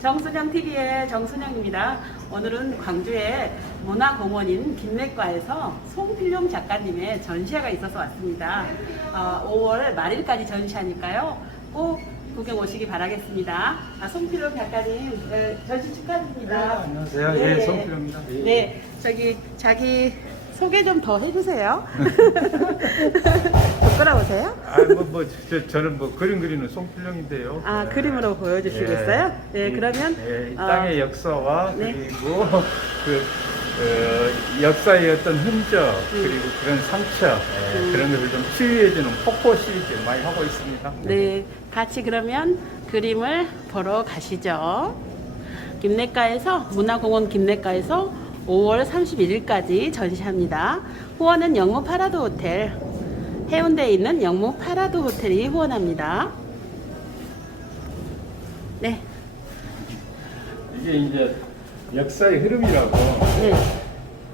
정순영TV의 정순영입니다. 오늘은 광주의 문화공원인 김내과에서 송필룡 작가님의 전시회가 있어서 왔습니다. 5월 말일까지 전시하니까요. 꼭 구경 오시기 바라겠습니다. 송필룡 작가님, 전시 축하드립니다. 네, 안녕하세요. 네, 예, 송필룡입니다. 예. 네, 자기 소개 좀 더 해주세요. 부끄러우세요? 저는 그림 그리는 송필룡인데요. 그림으로 보여주시겠어요? 네, 그러면 이 땅의 역사와 네. 그리고 역사의 어떤 흔적 그리고 그런 상처 그런 것을 좀 치유해주는 폭포 시리즈 많이 하고 있습니다. 네, 같이 그러면 그림을 보러 가시죠. 김내과에서 문화공원 김내과에서 5월 31일까지 전시합니다. 후원은 영무 파라드 호텔, 해운대에 있는 영무 파라드 호텔이 후원합니다. 네. 이게 이제 역사의 흐름이라고 네.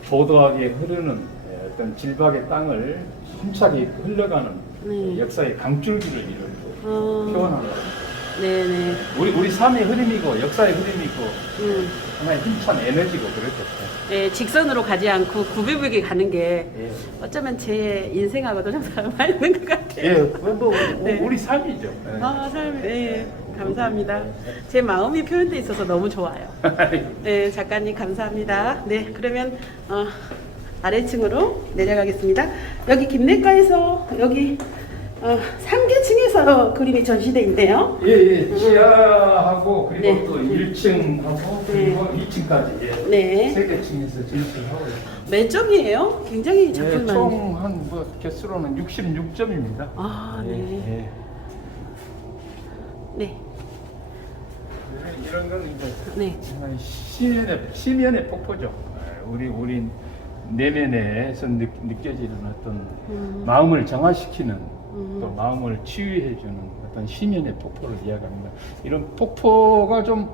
도도하게 흐르는 어떤 질박의 땅을 힘차게 흘러가는 네. 역사의 강줄기를 이렇게 표현하는 거예요. 네네. 우리 삶의 흐름이고 역사의 흐름이고 하나의 힘찬 에너지고 그렇죠. 네, 직선으로 가지 않고 구비부비 가는 게 예. 어쩌면 제 인생하고도 좀 닮아있는 것 같아요. 예, 네. 우리 삶이죠. 예. 삶이, 네, 감사합니다. 제 마음이 표현돼 있어서 너무 좋아요. 네, 작가님 감사합니다. 네, 그러면 아래층으로 내려가겠습니다. 여기 김내과에서 여기 3계층에서 그림이 전시돼 있네요. 예, 지하하고 그리고 네. 또 1층하고 그리고 2층까지 네. 세 개 층에서 전시를 하고 있습니다. 몇 점이에요? 굉장히 작품이 많네요. 총한 개수로는 66점입니다. 네. 네. 이런 건 이제 네. 시면의 폭포죠. 우리 내면에서 느껴지는 어떤 마음을 정화시키는 또 마음을 치유해주는 어떤 시면의 폭포를 이야기합니다. 이런 폭포가 좀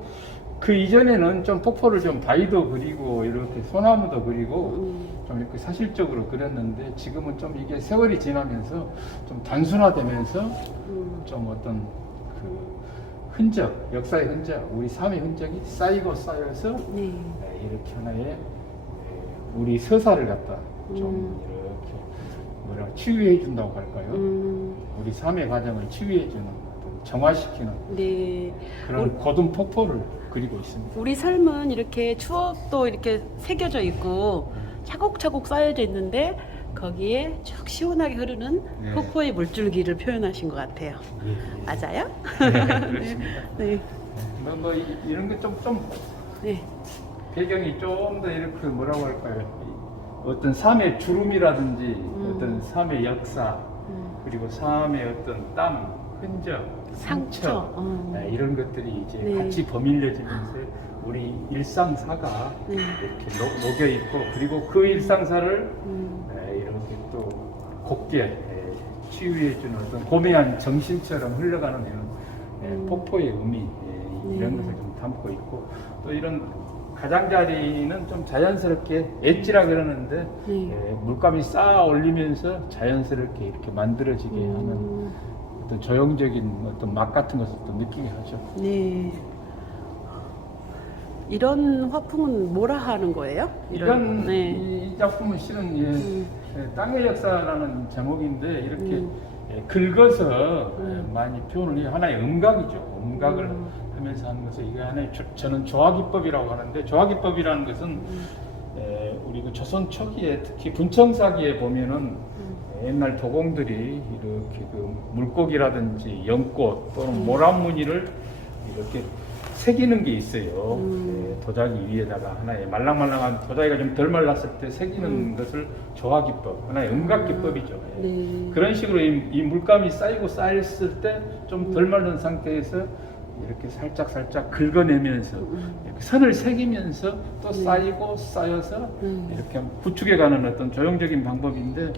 그 이전에는 좀 폭포를 좀 바위도 그리고 이렇게 소나무도 그리고 좀 이렇게 사실적으로 그렸는데 지금은 좀 이게 세월이 지나면서 좀 단순화되면서 좀 어떤 그 흔적, 역사의 흔적, 우리 삶의 흔적이 쌓이고 쌓여서 네. 이렇게 하나의 우리 서사를 갖다 좀 이렇게 치유해 준다고 할까요? 우리 삶의 과정을 치유해 주는 정화시키는 네. 그런 고든 폭포를 그리고 있습니다. 우리 삶은 이렇게 추억도 이렇게 새겨져 있고 차곡차곡 쌓여져 있는데 거기에 쭉 시원하게 흐르는 네. 폭포의 물줄기를 표현하신 것 같아요. 맞아요? 그렇습니다. 네. 이런 게 좀 네. 배경이 좀 더 이렇게 뭐라고 할까요? 어떤 삶의 주름이라든지 어떤 삶의 역사 그리고 삶의 어떤 땀, 흔적, 상처 이런 것들이 이제 네. 같이 버밀려지면서 우리 일상사가 네. 이렇게 녹여 있고 그리고 그 일상사를 이렇게 또 곱게 치유해주는 어떤 고매한 정신처럼 흘러가는 이런 폭포의 의미 이런 것을 좀 담고 있고 또 이런 가장자리는 좀 자연스럽게 엣지라 그러는데 물감이 쌓아 올리면서 자연스럽게 이렇게 만들어지게 하는 어떤 조형적인 어떤 맛 같은 것을 또 느끼게 하죠. 네. 이런 화풍은 뭐라 하는 거예요? 이런 네. 이 작품은 실은 땅의 역사라는 제목인데 이렇게 긁어서 많이 표현을 해요. 하나의 음각이죠. 음각을 하면서 하는 것을 이게 하나의 저는 조화기법이라고 하는데 조화기법이라는 것은 우리 그 조선 초기에 특히 분청사기에 보면은 옛날 도공들이 이렇게 그 물고기라든지 연꽃 또는 모란무늬를 이렇게 새기는 게 있어요. 도자기 위에다가 하나의 말랑말랑한 도자기가 좀 덜 말랐을 때 새기는 것을 조화기법, 하나의 음각기법이죠. 네. 그런 식으로 이 물감이 쌓이고 쌓였을 때 좀 덜 마른 상태에서 이렇게 살짝 긁어내면서 이렇게 선을 새기면서 또 쌓이고 쌓여서 이렇게 구축해가는 어떤 조형적인 방법인데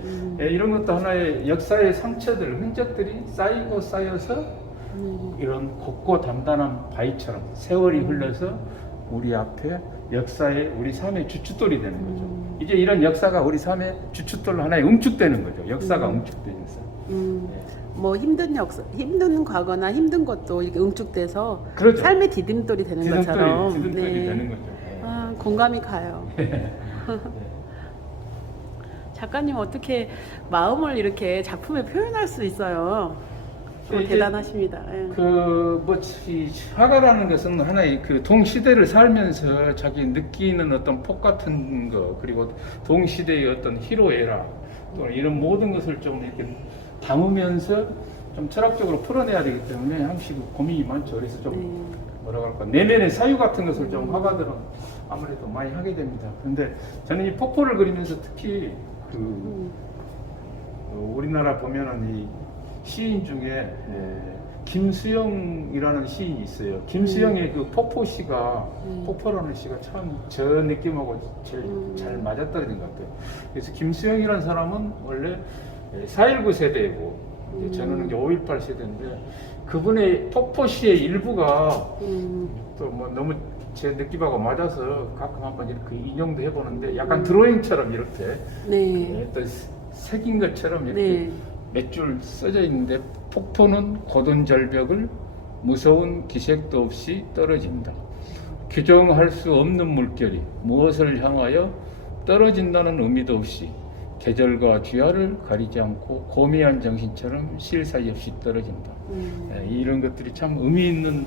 이런 것도 하나의 역사의 상처들, 흔적들이 쌓이고 쌓여서 이런 곱고 단단한 바위처럼 세월이 흘러서 우리 앞에 역사의 우리 삶의 주춧돌이 되는 거죠. 이제 이런 역사가 우리 삶의 주춧돌로 하나의 응축되는 거죠. 역사가 응축되면서 뭐 힘든 과거나 힘든 것도 이렇게 응축돼서 그렇죠. 삶의 디딤돌이 되는 것처럼. 디딤돌이 네. 되는 거죠. 아, 공감이 가요. 작가님 어떻게 마음을 이렇게 작품에 표현할 수 있어요? 이제 대단하십니다. 예. 그뭐 화가라는 것은 하나의 그 동시대를 살면서 자기 느끼는 어떤 폭 같은 거, 그리고 동시대의 어떤 희로애락 또 이런 모든 것을 좀 이렇게 담으면서 좀 철학적으로 풀어내야 되기 때문에 항상 고민이 많죠. 그래서 좀 뭐라 그럴까, 내면의 사유 같은 것을 좀 화가들은 아무래도 많이 하게 됩니다. 그런데 저는 이 폭포를 그리면서 특히 우리나라 보면은 이 시인 중에 김수영이라는 시인이 있어요. 김수영의 그 폭포시가 폭포라는 시가 참 저 느낌하고 제일 잘 맞아떨어진 것 같아요. 그래서 김수영이라는 사람은 원래 4.19 세대이고 이제 저는 이제 5.18 세대인데 그분의 폭포시의 일부가 또 뭐 너무 제 느낌하고 맞아서 가끔 한번 이렇게 인용도 해보는데 약간 드로잉처럼 이렇게 네. 어떤 색인 것처럼 이렇게 네. 몇 줄 써져 있는데, 폭포는 고든 절벽을 무서운 기색도 없이 떨어진다. 규정할 수 없는 물결이 무엇을 향하여 떨어진다는 의미도 없이 계절과 주야를 가리지 않고 고미한 정신처럼 쉴 사이 없이 떨어진다. 이런 것들이 참 의미 있는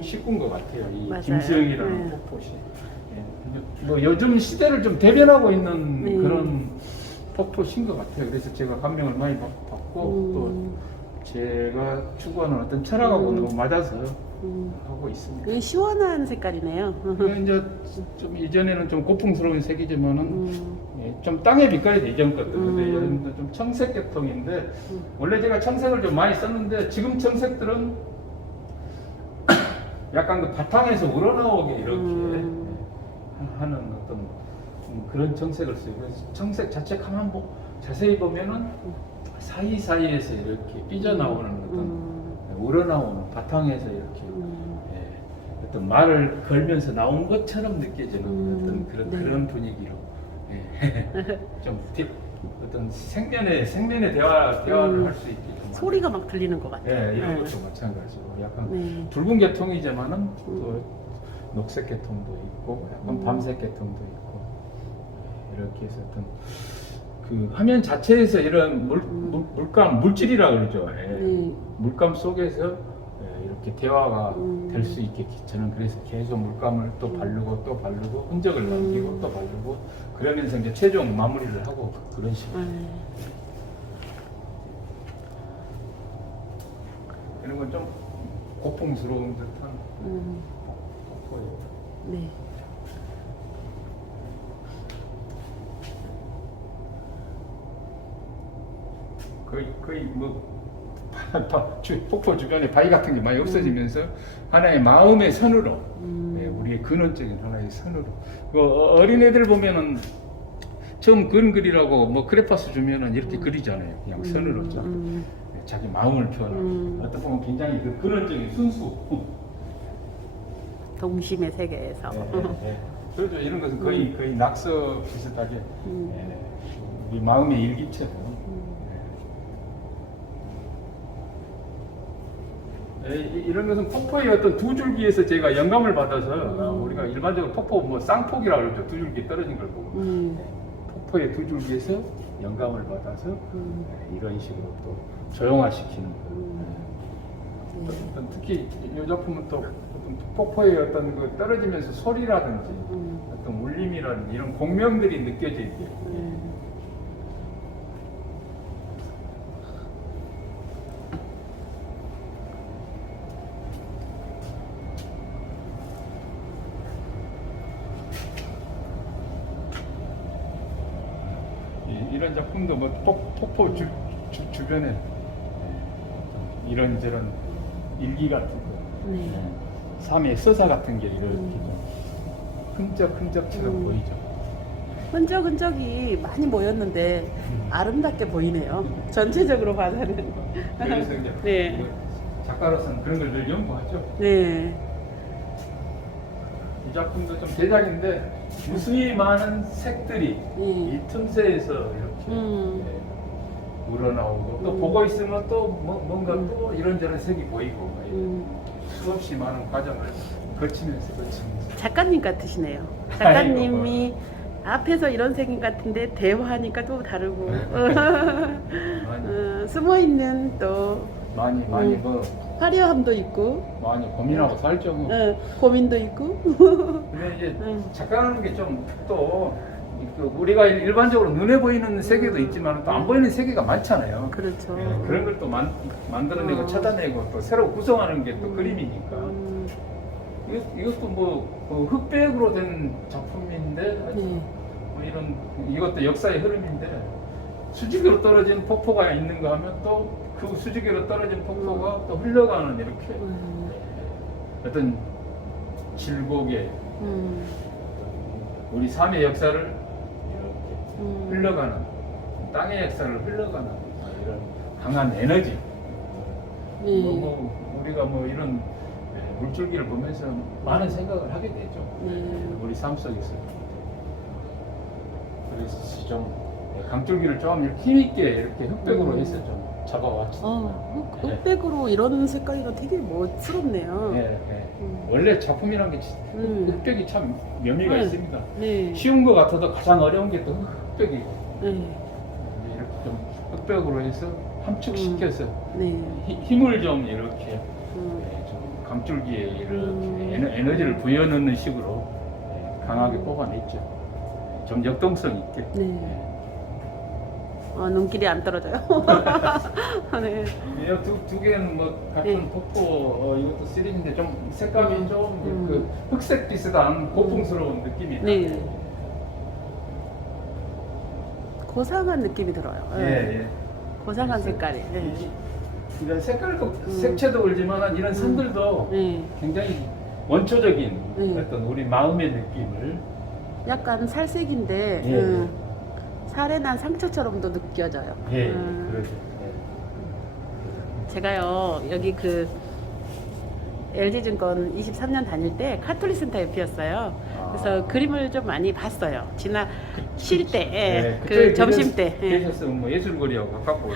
시꾼 것 같아요. 이 맞아요. 김수영이라는 폭포시. 뭐 요즘 시대를 좀 대변하고 있는 그런 폭포신 것 같아요. 그래서 제가 감명을 많이 받고 또 제가 추구하는 어떤 철학하고 너무 맞아서 하고 있습니다. 그게 시원한 색깔이네요. 이제 좀 이전에는 좀 고풍스러운 색이지만은 좀 땅에 빛깔이 이전 것들. 근데 이런 좀 청색 계통인데 원래 제가 청색을 좀 많이 썼는데 지금 청색들은 약간 그 바탕에서 우러나오게 이렇게 하는 어떤 그런 청색을 써요. 그래서 청색 자체 가만 자세히 보면은 사이사이에서 이렇게 삐져나오는 어떤 우러나오는 바탕에서 이렇게 어떤 말을 걸면서 나온 것처럼 느껴지는 어떤 그런 분위기로 좀 어떤 생면의 대화를 할 수 있게 소리가 막 들리는 것 같아요. 이런 것도 마찬가지로 약간 붉은 계통이지만은 또 녹색 계통도 있고 약간 밤색 계통도 있고 이렇게 해서 어떤 그 화면 자체에서 이런 물질이라 그러죠. 물감 속에서 이렇게 대화가 될 수 있게 저는 그래서 계속 물감을 또 바르고 또 바르고 흔적을 남기고 또 바르고 그러면서 이제 최종 마무리를 하고 그런 식으로. 이런 건 좀 고풍스러운 듯한 폭포예요. 네. 거의 뭐 폭포 주변에 바위 같은 게 많이 없어지면서 하나의 마음의 선으로 우리의 근원적인 하나의 선으로 어린애들 보면은 처음 그리라고 뭐 크레파스 주면은 이렇게 그리잖아요. 그냥 선으로 자기 마음을 표현하고 어떻게 보면 굉장히 그 근원적인 순수 동심의 세계에서. 그렇죠. 이런 것은 거의 낙서 비슷하게 우리 마음의 일기처럼 이런 것은 폭포의 어떤 두 줄기에서 제가 영감을 받아서 우리가 일반적으로 폭포 뭐 쌍폭이라고 그러죠. 두 줄기 떨어진 걸 보고 폭포의 두 줄기에서 영감을 받아서 이런 식으로 또 조용화시키는 어떤 특히 이 작품은 또 어떤 폭포의 어떤 그 떨어지면서 소리라든지 어떤 울림이라든지 이런 공명들이 느껴지게 이런 작품도 뭐 폭포 주변에 이런저런 일기 같은 거, 삶의 서사 같은 게 이렇게 좀 흔적처럼 보이죠. 흔적이 많이 모였는데 아름답게 보이네요. 전체적으로 봐서는. 그래서 이제 네. 작가로서는 그런 걸 늘 연구하죠. 네. 이 작품도 좀 대작인데 무수히 많은 색들이 이 틈새에서 이렇게 우러나오고 또 보고 있으면 또 뭔가 또 이런저런 색이 보이고 수없이 많은 과정을 거치면서. 작가님 같으시네요. 작가님이 앞에서 이런 색인 같은데 대화하니까 또 다르고 숨어 있는 또 많이 뭐 화려함도 있고 많이 고민하고 살죠. 뭐. 고민도 있고. 근데 이제 작가라는 게 좀 또 우리가 일반적으로 눈에 보이는 세계도 있지만 또 안 보이는 세계가 많잖아요. 그렇죠. 그런 걸 또 만들어내고 찾아내고 또 새로 구성하는 게 또 그림이니까. 이것도 뭐 흑백으로 된 작품인데 뭐 이것도 역사의 흐름인데 수직으로 떨어진 폭포가 있는가 하면 또 그 수직으로 떨어진 폭포가 또 흘러가는 이렇게 어떤 질곡의 우리 삶의 역사를 이렇게 흘러가는 땅의 역사를 흘러가는 이런 강한 에너지. 우리가 뭐 이런 물줄기를 보면서 많은 생각을 하게 되죠. 우리 삶 속에서. 그래서 좀 강줄기를 좀 이렇게 힘있게 이렇게 흑백으로 해서 좀 잡아왔습니다. 흑백으로 이런 색깔이가 되게 멋스럽네요. 원래 작품이란 게 흑백이 참 묘미가 있습니다. 네. 쉬운 것 같아도 가장 어려운 게 또 흑백이고. 이렇게 좀 흑백으로 해서 함축시켜서 힘을 좀 이렇게 좀 강줄기에 이렇게 에너지를 부여넣는 식으로 강하게 뽑아냈죠. 좀 역동성 있게. 눈길이 안 떨어져요. 네. 두 개는 뭐 같은 폭포 이것도 시리즈인데 좀 색감이 좀 그 흑색 비슷한 고풍스러운 느낌이 나요. 고상한 느낌이 들어요. 고상한 색깔이. 이런 색깔도 색채도 울지만 이런 산들도 굉장히 원초적인 어떤 우리 마음의 느낌을 약간 살색인데 살에 난 상처처럼도 느껴져요. 그렇죠. 제가요 여기 그 LG증권 23년 다닐 때 카톨릭 센터 옆이었어요. 그래서 그림을 좀 많이 봤어요. 쉴 때, 그 점심 때. 계셨으면 뭐 예술거리하고 가깝고.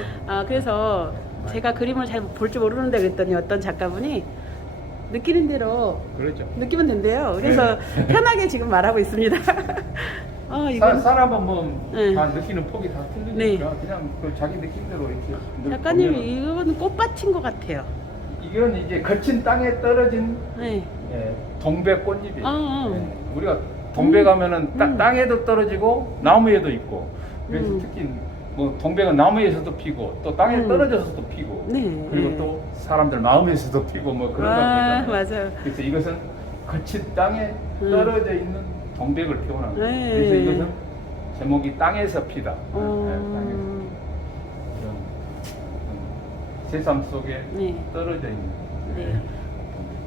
그래서 제가 그림을 잘 볼 줄 모르는데 그랬더니 어떤 작가분이 느끼는 대로 느끼면 된대요. 그래서 편하게 지금 말하고 있습니다. 사람은 뭐 다 느끼는 폭이 다 틀리니까 그냥 그 자기 느낌대로 이렇게. 작가님이 이건 꽃밭인 것 같아요. 이건 이제 거친 땅에 떨어진 동백 꽃잎이에요. 우리가 동백 가면은 땅에도 떨어지고 나무에도 있고. 그래서 특히 뭐 동백은 나무에서도 피고 또 땅에 떨어져서도 피고 그리고 또 사람들 마음에서도 피고 뭐 그런 거 보잖아요. 맞아요. 그래서 이것은 거친 땅에 떨어져 있는 동백을 표현하는 거예요. 그래서 이것은 제목이 땅에서 피다. 땅에서. 이런 새삼 속에 떨어져 있는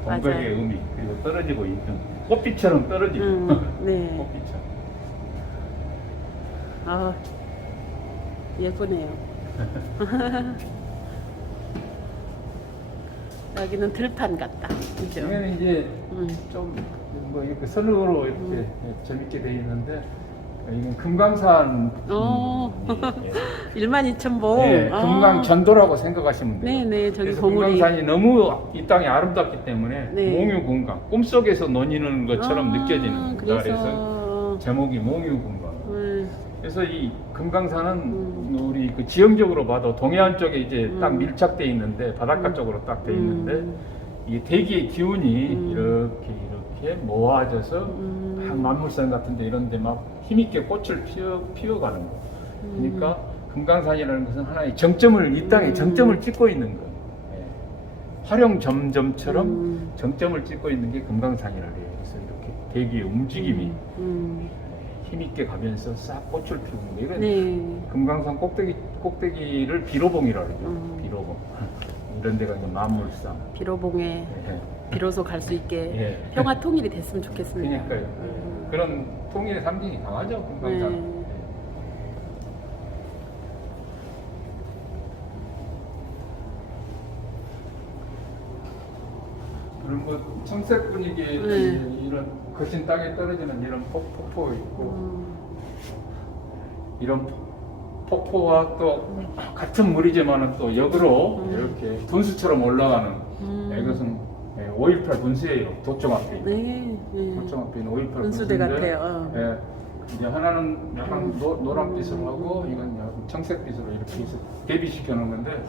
동백의 의미 그리고 떨어지고 있는 꽃빛처럼 떨어지는 꽃빛처럼. 예쁘네요. 여기는 들판 같다. 그죠? 여기는 이제 좀 뭐 이렇게 선으로 이렇게 재밌게 되어 있는데 이건 금강산. 12,000봉. 금강 전도라고 생각하시면 돼요. 저기 그래서 봉우리. 금강산이 너무 이 땅이 아름답기 때문에 몽유금강, 꿈속에서 논이는 것처럼 느껴지는. 그래서 제목이 몽유금강. 그래서 이 금강산은 우리 그 지형적으로 봐도 동해안 쪽에 이제 딱 밀착돼 있는데 바닷가 쪽으로 딱 돼 있는데 이 대기의 기운이 이렇게 모아져서 한 만물산 같은데 이런데 막 힘있게 꽃을 피워가는 거. 그러니까 금강산이라는 것은 하나의 정점을 이 땅에 정점을 찍고 있는 거. 활용 점점처럼 정점을 찍고 있는 게 금강산이라고 해요. 그래서 이렇게 대기의 움직임이 힘있게 가면서 싹 꽃을 피우는 거. 이런 금강산 꼭대기를 비로봉이라고 그러죠. 비로봉. 이런 데가 이제 만물산. 비로봉에 비로소 갈 수 있게 평화 통일이 됐으면 좋겠습니다. 그러니까요. 그런 통일의 상징이 강하죠, 금강산. 그런 뭐 청색 분위기의 이런 거친 땅에 떨어지는 이런 폭포 있고 이런 폭포와 또 같은 물이지만은 또 역으로 이렇게 분수처럼 올라가는 이것은 5.18 분수예요. 도청 앞에 있는. 네. 네. 도청 앞에 있는 5.18 분수대 분수인데, 같아요. 예, 이제 하나는 약간 노란빛으로 하고 이건 약간 청색빛으로 이렇게 해서 대비시켜 놓은 건데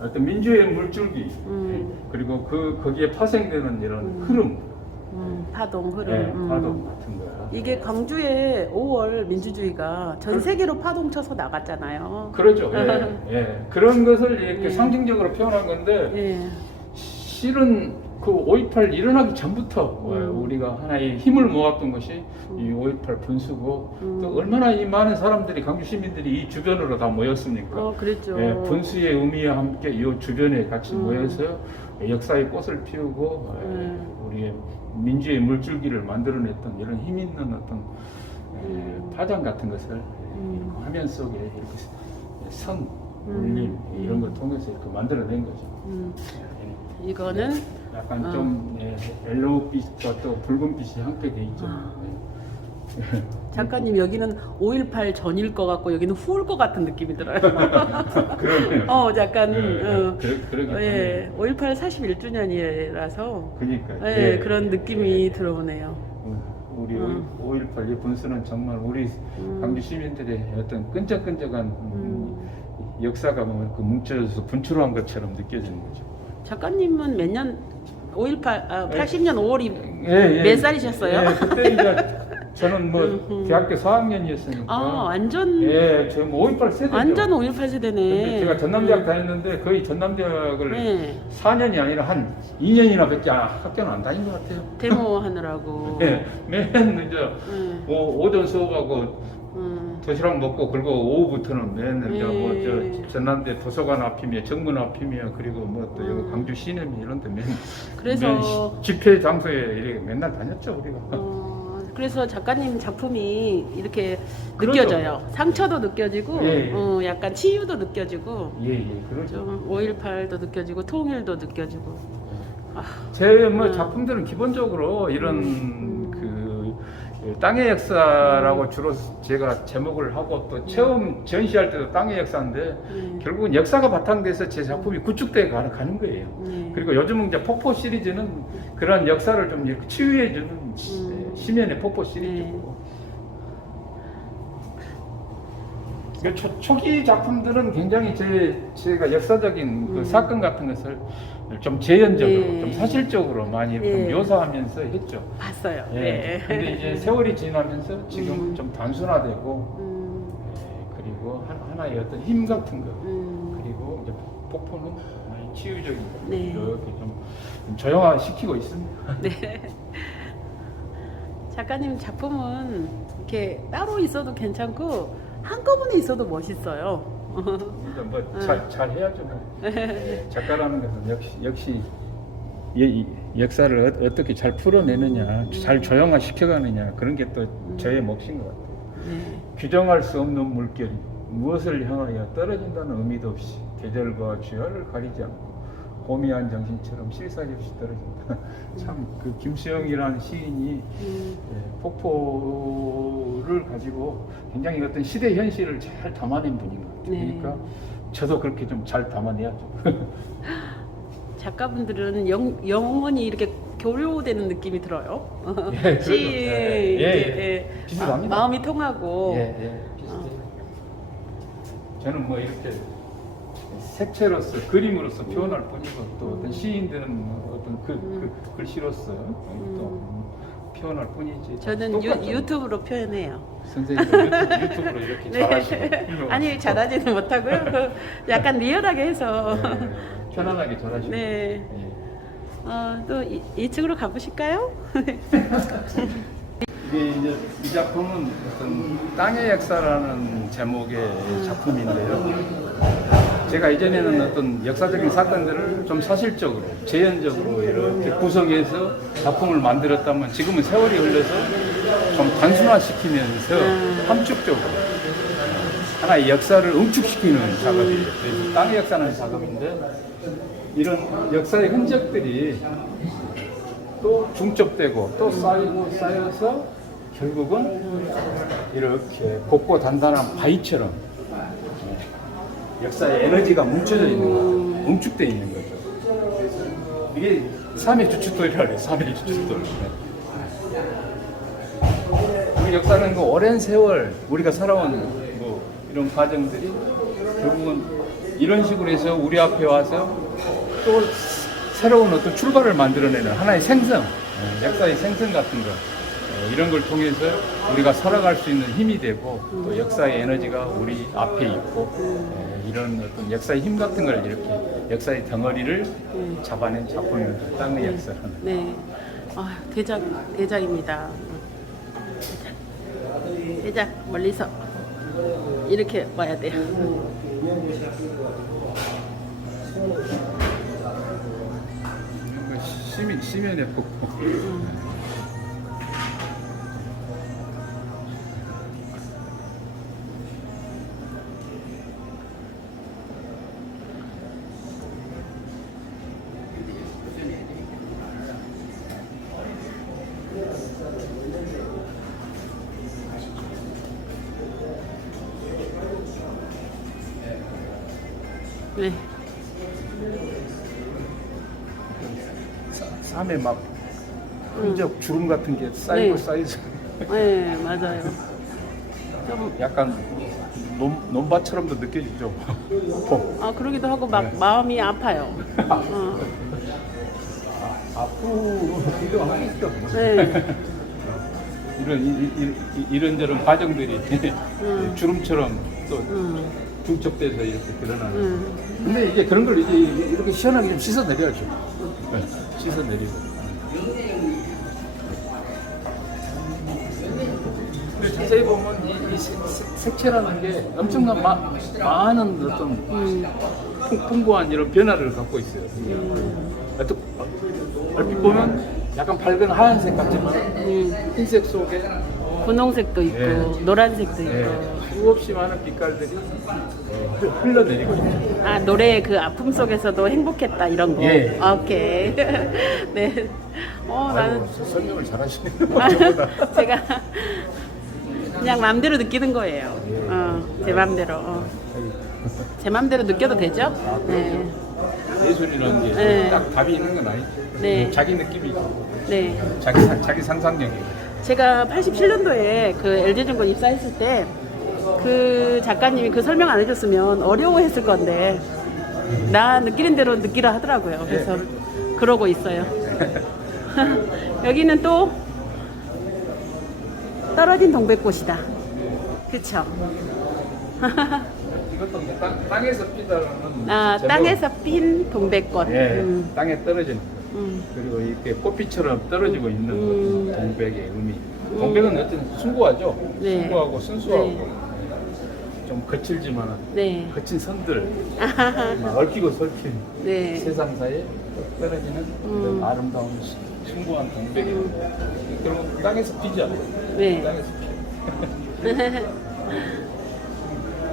어떤 민주의 물줄기 그리고 거기에 파생되는 이런 흐름, 파동 흐름. 예, 파동 같은 거야. 이게 광주에 5월 민주주의가 전 세계로 파동 쳐서 나갔잖아요. 그러죠. 예, 예. 그런 것을 이렇게 상징적으로 표현한 건데 예. 실은 그 5.18 일어나기 전부터 우리가 하나의 힘을 모았던 것이 이 5.18 분수고 또 얼마나 이 많은 사람들이 광주 시민들이 이 주변으로 다 모였습니까? 그랬죠. 예, 분수의 의미와 함께 이 주변에 같이 모여서 역사의 꽃을 피우고 우리의 민주의 물줄기를 만들어냈던 이런 힘 있는 어떤 파장 같은 것을 화면 속에 이렇게 선, 울림 이런 걸 통해서 이렇게 만들어낸 거죠. 이거는 약간 좀 옐로우빛과 또 붉은빛이 함께 돼 있죠. 작가님 여기는 5.18 전일 것 같고 여기는 후일 것 같은 느낌이 들어요. 그러네요. 약간 그러게. 5.18 41주년이라서 그러니까. 그런 느낌이 들어오네요. 우리 5.18 이 분수는 정말 우리 광주 시민들의 어떤 끈적끈적한 역사가 그 뭉쳐져서 분출한 것처럼 느껴지는 거죠. 작가님은 몇 년 80년 5월이 예, 몇 살이셨어요? 예, 그때 이제 저는 뭐 대학교 4학년이었으니까. 완전 예, 저 5.18 세대죠. 완전 5.18 세대네. 근데 제가 전남대학 다녔는데 거의 전남대학을 4년이 아니라 한 2년이나 밖에 학교는 안 다닌 것 같아요. 데모 하느라고. 예, 맨 이제 오전 수업하고 도시락 먹고 그리고 오후부터는 맨 이제 뭐저 전남대 도서관 앞이며 정문 앞이며 그리고 뭐 또 여기 광주 시내며 이런 데 그래서 집회 장소에 이렇게 맨날 다녔죠 우리가. 그래서 작가님 작품이 이렇게 그렇죠. 느껴져요. 상처도 느껴지고, 약간 치유도 느껴지고, 그렇죠. 좀 5.18도 느껴지고, 통일도 느껴지고. 제 뭐 작품들은 기본적으로 이런 그 땅의 역사라고 주로 제가 제목을 하고 또 처음 전시할 때도 땅의 역사인데 결국은 역사가 바탕돼서 제 작품이 구축돼 가는 거예요. 그리고 요즘은 이제 폭포 시리즈는 그런 역사를 좀 이렇게 치유해주는 시면의 폭포 시리즈고. 초기 작품들은 굉장히 제가 역사적인 그 사건 같은 것을 좀 재현적으로, 좀 사실적으로 많이 좀 묘사하면서 했죠. 봤어요. 근데 이제 세월이 지나면서 지금 좀 단순화되고, 그리고 하나의 어떤 힘 같은 거, 그리고 이제 폭포는 많이 치유적인 거, 이렇게 좀 조용화시키고 있습니다. 네. 작가님 작품은 이렇게 따로 있어도 괜찮고 한꺼번에 있어도 멋있어요. 그러니까 뭐 잘 해야죠. 작가라는 것은 역시 역사를 어떻게 잘 풀어내느냐, 잘 조형화 시켜가느냐 그런 게 또 저의 몫인 것 같아요. 규정할 수 없는 물결이 무엇을 향하여 떨어진다는 의미도 없이 계절과 주야를 가리지 않고 고미한 정신처럼 실사리 없이 떨어진다. 참 그 김수영이라는 시인이 폭포를 가지고 굉장히 어떤 시대 현실을 잘 담아낸 분인 것 같아요. 그러니까 저도 그렇게 좀 잘 담아내야죠. 작가분들은 영원히 이렇게 교류되는 느낌이 들어요. 비슷합니다. 마음이 통하고. 비슷해요. 저는 뭐 이렇게 색채로서 그림으로서 표현할 뿐이고 또 어떤 시인들은 뭐 어떤 글씨로서 또 표현할 뿐이지. 저는 유튜브로 표현해요. 선생님 유튜브로 이렇게 잘하시고 아니 잘하지는 못하고요. 약간 리얼하게 해서 편안하게 잘하시고. 또 2층으로 가보실까요? 이게 이제 이 작품은 어떤 땅의 역사라는 제목의 작품인데요. 제가 이전에는 어떤 역사적인 사건들을 좀 사실적으로, 재현적으로 이렇게 구성해서 작품을 만들었다면 지금은 세월이 흘러서 좀 단순화시키면서 함축적으로 하나의 역사를 응축시키는 작업이에요. 그래서 땅의 역사라는 작업인데 이런 역사의 흔적들이 또 중첩되고 또 쌓여서 결국은 이렇게 곱고 단단한 바위처럼 역사의 에너지가 뭉쳐져 있는 거죠. 응축되어 있는 거죠. 이게 3의 주춧돌이라고 해요. 3의 주춧돌. 우리 역사는 그 오랜 세월 우리가 살아온 뭐 이런 과정들이 결국은 이런 식으로 해서 우리 앞에 와서 또 새로운 어떤 출발을 만들어내는 하나의 생성, 역사의 생성 같은 거, 이런 걸 통해서 우리가 살아갈 수 있는 힘이 되고 또 역사의 에너지가 우리 앞에 있고 이런 어떤 역사의 힘 같은 걸 이렇게 역사의 덩어리를 잡아낸 작품입니다. 땅의 역사는. 네. 아, 대작입니다. 대작 멀리서 이렇게 와야 돼요. 시면의 폭포. 네. 삶에 막 흔적 주름 같은 게 쌓이고 네. 쌓이서 네, 맞아요. 좀, 약간 논밭처럼도 느껴지죠. 그러기도 하고 막 마음이 아파요. 아프기도 하겠죠. 네. 이런저런 과정들이 주름처럼 또 중첩돼서 이렇게 드러나는. 근데 이제 그런 걸 이제 이렇게 시원하게 좀 씻어내려야죠. 네, 씻어내리고. 근데 자세히 보면 이 색채라는 게 엄청난 많은 어떤 풍부한 이런 변화를 갖고 있어요. 얼핏 보면 약간 밝은 하얀색 같지만 흰색 속에 분홍색도 있고 네. 노란색도 있고. 수없이 많은 빛깔들이 흘러내리고 있죠. 아, 노래의 그 아픔 속에서도 행복했다 이런 거. 예. 오케이. 네. 나는 설명을 잘하시네요. 저보다. 제가 그냥 마음대로 느끼는 거예요. 제 마음대로. 제 마음대로 느껴도 되죠? 네. 예술이라는 게 네. 딱 답이 있는 건 아니죠. 네. 자기 느낌이 있고 네. 자기 상상력이. 제가 87년도에 그 LG증권 입사했을 때 그 작가님이 그 설명 안 해줬으면 어려워했을 건데 나 느끼는 대로 느끼라 하더라고요. 그래서 그러고 있어요. 여기는 또 떨어진 동백꽃이다. 그쵸? 이것도 이제 땅에서 피다라는 제목. 땅에서 핀 동백꽃. 예, 땅에 떨어지는 그리고 이렇게 꽃빛처럼 떨어지고 있는 동백의 의미. 동백은 어쨌든 숭고하죠. 네. 숭고하고 순수하고 네. 좀 거칠지만 네. 거친 선들, 막 얽히고 설킨 네. 세상사에 떨어지는 이런 아름다운 숭고한 동백이 결국 땅에서 피지 않아요. 네. 땅에서 피.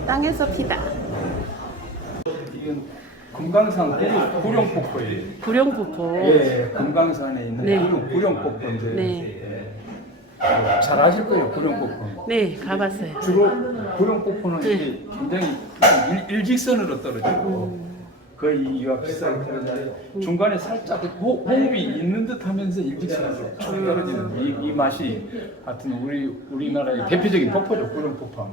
땅에서 피다. 이건 금강산 구룡폭포예요. 구룡폭포. 예, 금강산에 있는 네. 구룡폭포인데 네. 잘 아실 거예요, 구룡폭포. 네, 가봤어요. 주로 구룡폭포는 이게 굉장히 일직선으로 떨어지고 거의 이와 비슷하게 떨어지는데 중간에 살짝 호흡이 있는 듯하면서 일직선으로 쭉 떨어지는 이 맛이 하여튼 우리나라의 대표적인 폭포죠, 구룡폭포.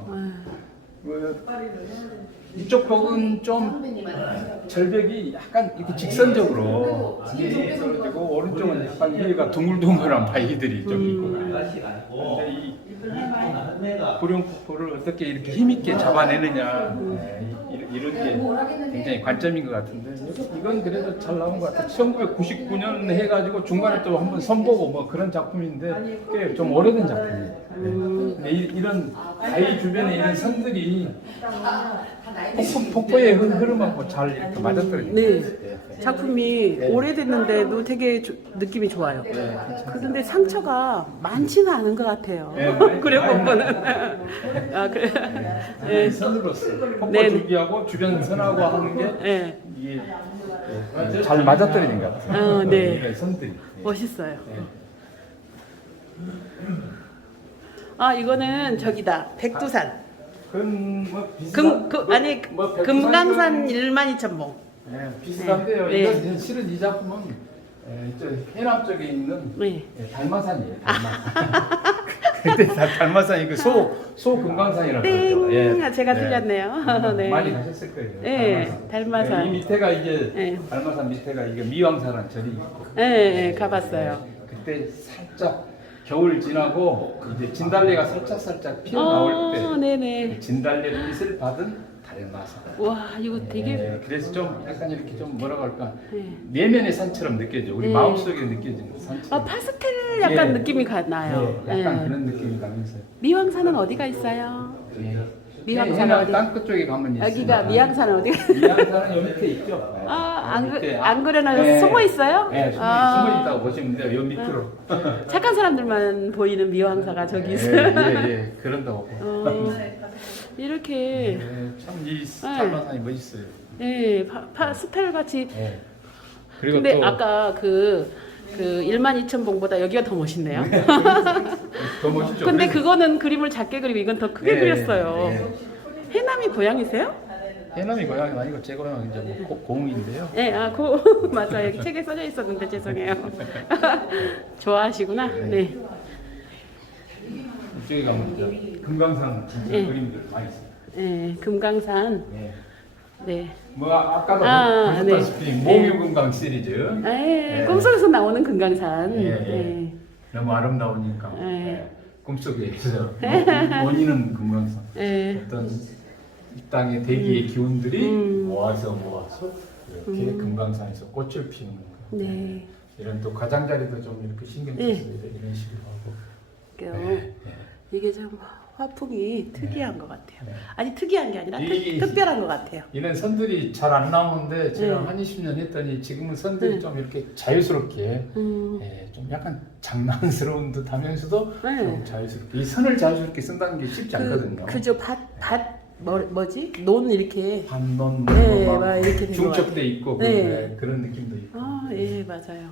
이쪽 벽은 좀 절벽이 약간 이렇게 직선적으로 떨어지고 오른쪽은 약간 위에가 둥글둥글한 바위들이 좀 있고 근데 이 구룡폭포를 어떻게 이렇게 힘있게 잡아내느냐 이런 게 굉장히 관점인 것 같은데 이건 그래도 잘 나온 것 같아요. 1999년 해가지고 중간에 또 한번 선보고 뭐 그런 작품인데 꽤 좀 오래된 작품이에요. 근데 이런 바위 주변에 있는 선들이 폭포의 흐름하고 잘 이렇게 맞아떨어져요. 네. 작품이 오래됐는데도 되게 느낌이 좋아요. 그런데 상처가 많지는 않은 것 같아요. 그래 보면은. 그래. 네. 선으로서 폭포 네. 줄기하고 주변 선하고 하는 게 네. 이게 잘 맞아떨어진 것 같아요. 네. 선들이. 멋있어요. 이거는 저기다. 백두산. 그건 뭐 비슷한 아니 금강산 12,000봉. 네, 비슷한데요. 네. 이건 실은 이 작품은 저 해남 쪽에 있는 네. 달마산이에요. 근데 달마산이 그 소 금강산이라고 땡! 그러죠. 제가 틀렸네요. 네. 많이 가셨을 거예요. 네, 달마산. 이 밑에가 이제 네. 달마산 밑에가 이게 미왕사라는 절이 있고. 네, 가봤어요. 그때 살짝 겨울 지나고 이제 진달래가 살짝 피어 나올 때 네네. 진달래 빛을 받은 달마산. 와, 이거 되게. 네, 그래서 좀 약간 이렇게 좀 뭐라고 할까 네. 내면의 산처럼 느껴져. 우리 네. 마음속에 느껴지는 산처럼. 파스텔 약간 예. 느낌이 나요. 네, 약간 네. 그런 느낌이 나면서. 미왕산은 어디가 있어요? 예. 미왕산은 해남 어디? 땅끝 쪽에 가면 있어요. 여기가 미왕산은 어디가? 미양산은 여기 밑에 있죠. 안 그래나 숨어 있어요? 네, 숨어 있다고 보시면 돼요. 요 밑으로. 착한 사람들만 보이는 미왕사가 저기 있어요. 예, 그런다고. 이렇게. 참이 달마산이 멋있어요. 네, 스펠 같이. 예. 그리고 근데 또 아까 그 12,000봉보다 여기가 더 멋있네요. 더 멋있죠. 근데 그래서- 그거는 그림을 작게 그리고 이건 더 크게 예, 그렸어요. 예. 해남이 고향이세요? 해남이 고향이 아니고 제 고향은 이제 뭐 고흥인데요. 네, 맞아요. 여기 책에 써져 있었는데 죄송해요. 좋아하시구나. 네. 이쪽에 가면 이제 금강산 예. 그림들 많이 있어요. 네, 금강산. 예. 네. 뭐 아까도 네. 보셨다시피 몽유금강 시리즈. 네, 꿈속에서 나오는 금강산. 예, 예. 네. 너무 아름다우니까. 예. 예. 꿈속에서 원인은 금강산. 네. 어떤 이 땅의 대기의 기운들이 모아서 이렇게 금강산에서 꽃을 피우는 거. 네. 이런 또 가장자리도 좀 이렇게 신경 써서 예. 이런 식으로 하고. 그러니까요. 이게 좀 화풍이 특이한 것 같아요. 네. 아니 특이한 게 아니라 이- 특별한 것 같아요. 이런 선들이 잘 안 나오는데 제가 네. 한 20년 했더니 지금은 선들이 네. 좀 이렇게 자유스럽게 좀 약간 장난스러운 듯 하면서도 네. 좀 자유스럽게 이 선을 자유스럽게 쓴다는 게 쉽지 않거든요. 그저 뭐지? 논 이렇게. 반론 네, 뭐 막 이렇게 된것 중첩돼 같아요. 있고 네. 그런 느낌도 있고. 예, 맞아요.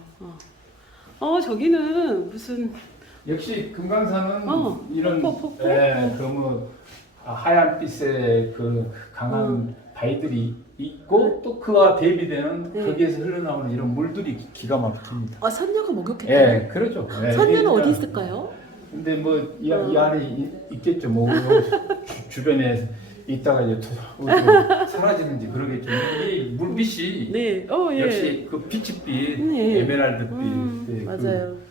저기는 무슨 역시 금강산은 어, 이런 폭포? 그뭐 하얀빛의 그 강한 바위들이 있고 또 그와 대비되는 네. 거기에서 흘러나오는 이런 물들이 기가 막힙니다. 선녀가 목욕했다. 예, 그렇죠. 예, 선녀는 그러니까 어디 있을까요? 근데 뭐 이 안에 있겠죠. 뭐 주변에 있다가 이제 사라지는지 그러겠죠. 이 물빛이 네, 예. 역시 그 피치빛, 네. 에메랄드빛, 네, 맞아요.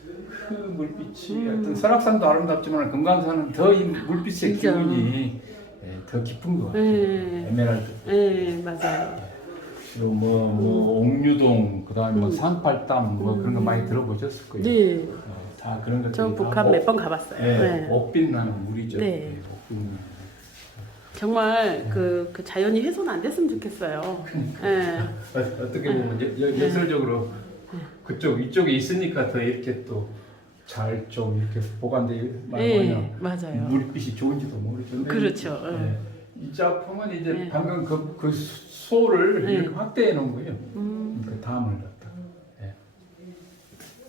그 물빛이 어떤 설악산도 아름답지만 금강산은 더 이 물빛의 진짜. 기운이 더 깊은 것 같아요. 네. 에메랄드. 네, 맞아요. 그리고 뭐 옥류동, 그다음에 뭐 상팔담 뭐 그런 거 많이 들어보셨을 거예요. 네. 다 그런 것들이 저 북한 몇 번 가봤어요. 네. 옥빛 나는 물이죠. 네. 옥빛 나는. 정말 그 자연이 훼손 안 됐으면 좋겠어요. 네. 어떻게 보면 예술적으로 그쪽 이쪽에 있으니까 더 이렇게 또 잘 좀 이렇게 보관돼 네, 맞아요. 물빛이 좋은지도 모르죠. 근데 그렇죠. 이 작품은 이제 네. 방금 그 소를 네. 이렇게 확대해 놓은 거예요. 그 다음을 갖다.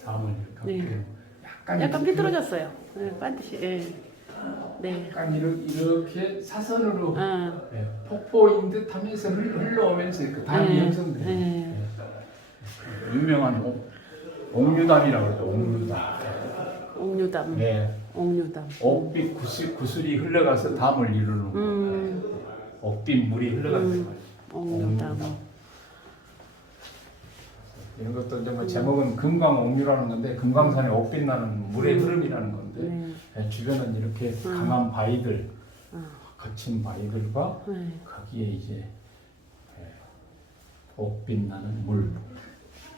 다음을 이렇게 네. 확대해 놓은 약간 삐뚤어졌어요. 네, 반드시. 네. 약간 이렇게 사선으로 아. 폭포인 듯 하면서 흘러오면서 그 담이 형성돼요. 네. 유명한 옥류담이라고 그러죠. 옥류담. 옥류담. 네. 옥류담. 옥빛 구슬이 흘러가서 담을 이루는 거. 옥빛 물이 흘러가는 거예요. 옥류담. 이런 것도 이제 뭐 제목은 금강옥류라는 건데 금강산의 옥빛 나는 물의 흐름이라는 건데 주변은 이렇게 강한 바위들, 거친 바위들과 거기에 이제 옥빛 나는 물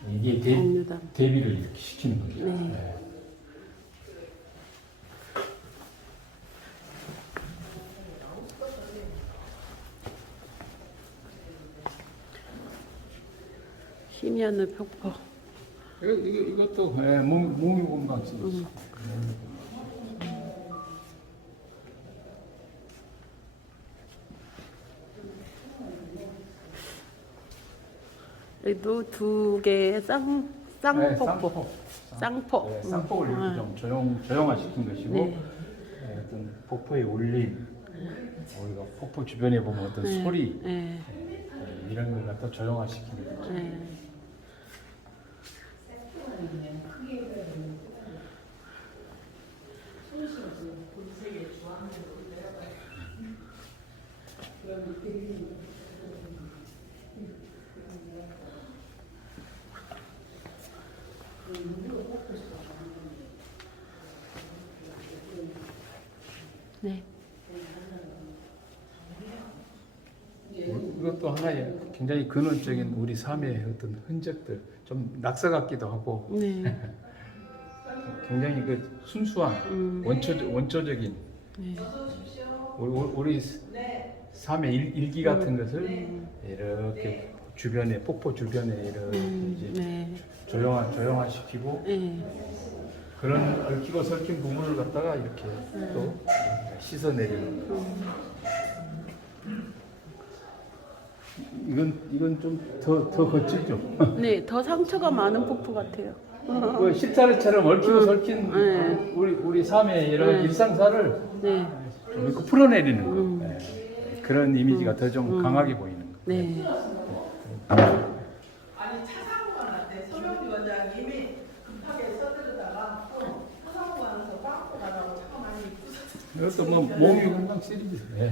이게 옥류담. 대비를 이렇게 시키는 거죠. 네. 희미하늘 폭포. 이것도 몽유공강 씨. 여기도 두 개의 쌍폭포. 쌍포. 쌍폭을 이렇게 좀 조용화시킨 것이고 네. 어떤 폭포의 울림 우리가 폭포 주변에 보면 어떤 네. 소리 네. 이런 걸 갖다 조용화시키는 거죠. 네. 네. 이것도 하나의 굉장히 근원적인 우리 삶의 어떤 흔적들, 좀 낙서 같기도 하고 네. 굉장히 그 순수한 원초적인 네. 우리 삶의 일기 같은 것을 이렇게 주변에 폭포 주변에 이렇게 이제 네. 조용화시키고 네. 그런 얽히고 설킨 부분을 갖다가 이렇게 또 씻어내리는 거. 이건 좀 더 거칠죠. 네, 더 상처가 많은 폭포 같아요. 그 실타래처럼 얽히고 설킨 네. 우리 삶의 이런 일상사를 네. 좀 이렇게 풀어내리는 거. 네. 그런 이미지가 더 좀 강하게 보이는 거. 네. 아니 차 사고가 났대. 서명기 원장님이 급하게 써드리다가 또 차 사고가 나서 빵꾸 나라고 차가 많이 부서졌어요. 이것도 뭐 몸이 금방 시리즈. 네.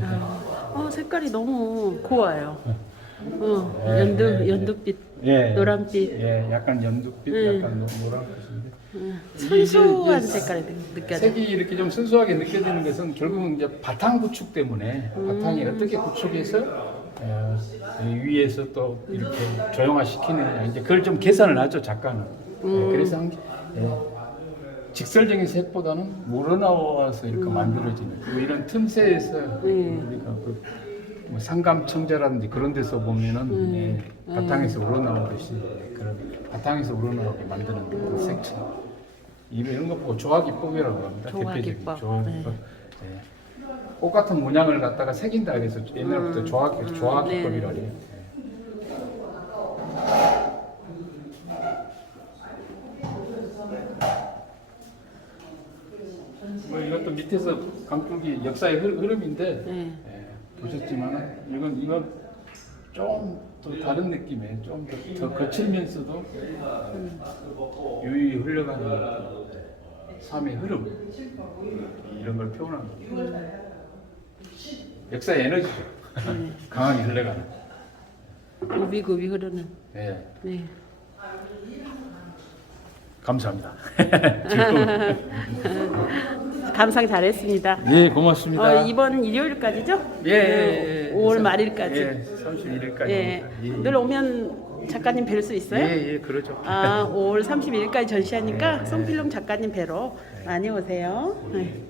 색깔이 너무 고와요. 네, 연두빛, 예. 노란빛. 예, 약간 연두빛, 약간 노란빛인데. 순수한 이게 색깔이 느껴져요. 색이 이렇게 좀 순수하게 느껴지는 것은 결국은 이제 바탕 구축 때문에 바탕이 어떻게 구축해서 이 위에서 또 이렇게 조형화시키느냐 이제 그걸 좀 계산을 하죠 작가는. 그래서 직설적인 색보다는 우러나와서 이렇게 만들어지는 뭐 이런 틈새에서 우리가 뭐 상감청자라든지 그런 데서 보면은 바탕에서 우러나오듯이 그런 바탕에서 우러나오게 만드는 그 색처럼 이런 거 보고 조화기법이라고 합니다. 대표적인 조화기법. 조화기법. 네. 꽃 같은 문양을 갖다가 새긴다 그래서 옛날부터 조화기법이라고 해요. 뭐 이것도 밑에서 강줄기 역사의 흐름인데 보셨지만 이건 좀 또 다른 느낌의 좀 더 거칠면서도 유유히 흘러가는 삶의 흐름 이런 걸 표현하는 거죠. 역사의 에너지죠. 강하게 흘러가는. 우비구비 흐르는. 네. 네. 감사합니다. 감상 잘했습니다. 네, 고맙습니다. 이번 일요일까지죠? 예. 5월 말일까지. 예, 31일까지. 예. 늘 오면 작가님 뵐 수 있어요? 예, 그러죠. 5월 31일까지 전시하니까 송필룡 작가님 뵈러 많이 오세요. 네.